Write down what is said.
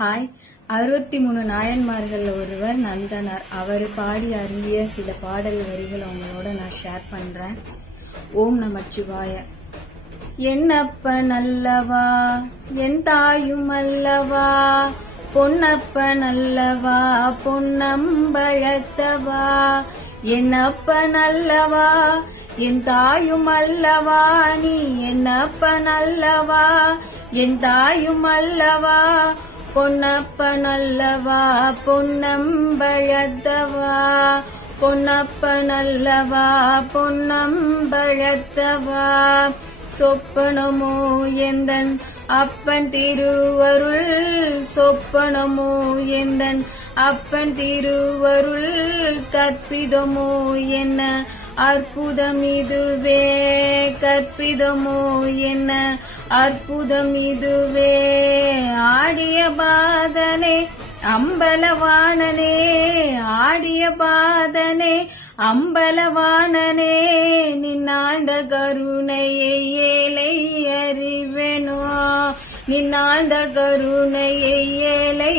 Hi. 63 நாயன்மார்கள் ஒருவர் நந்தனார். அவர் பாடி அருளிய சில பாடல் வரிகள் அவங்களோட நான் ஷேர் பண்றேன். ஓம் நமச்சிவாய. என்னப்பன் அல்லவா என் தாயும் அல்லவா, பொன்னப்பன் அல்லவா பொன்னம்பழத்தவா, என்னப்பன் அல்லவா என் தாயும் அல்லவா, நீ என்னப்பன் அல்லவா என் தாயும் அல்லவா, பொன்னப்பன் அல்லவா பொன்னம்பழத்தவா, பொன்னப்பன் அல்லவா பொன்னம்பழத்தவா, சொப்பனமோ எந்தன் அப்பன் திருவருள், சொப்பனமோ எந்தன் அப்பன் திருவருள், கற்பிதமோ என்ன அற்புதம் இதுவே, கற்பிதமோ என்ன அற்புதம் இதுவே, ஆடிய பாதனே அம்பலவாணனே, ஆடிய பாதனே அம்பலவாணனே, நின்னாண்ட கருணையை ஏழை அறிவெனோ, நின்னாண்ட கருணையை ஏழை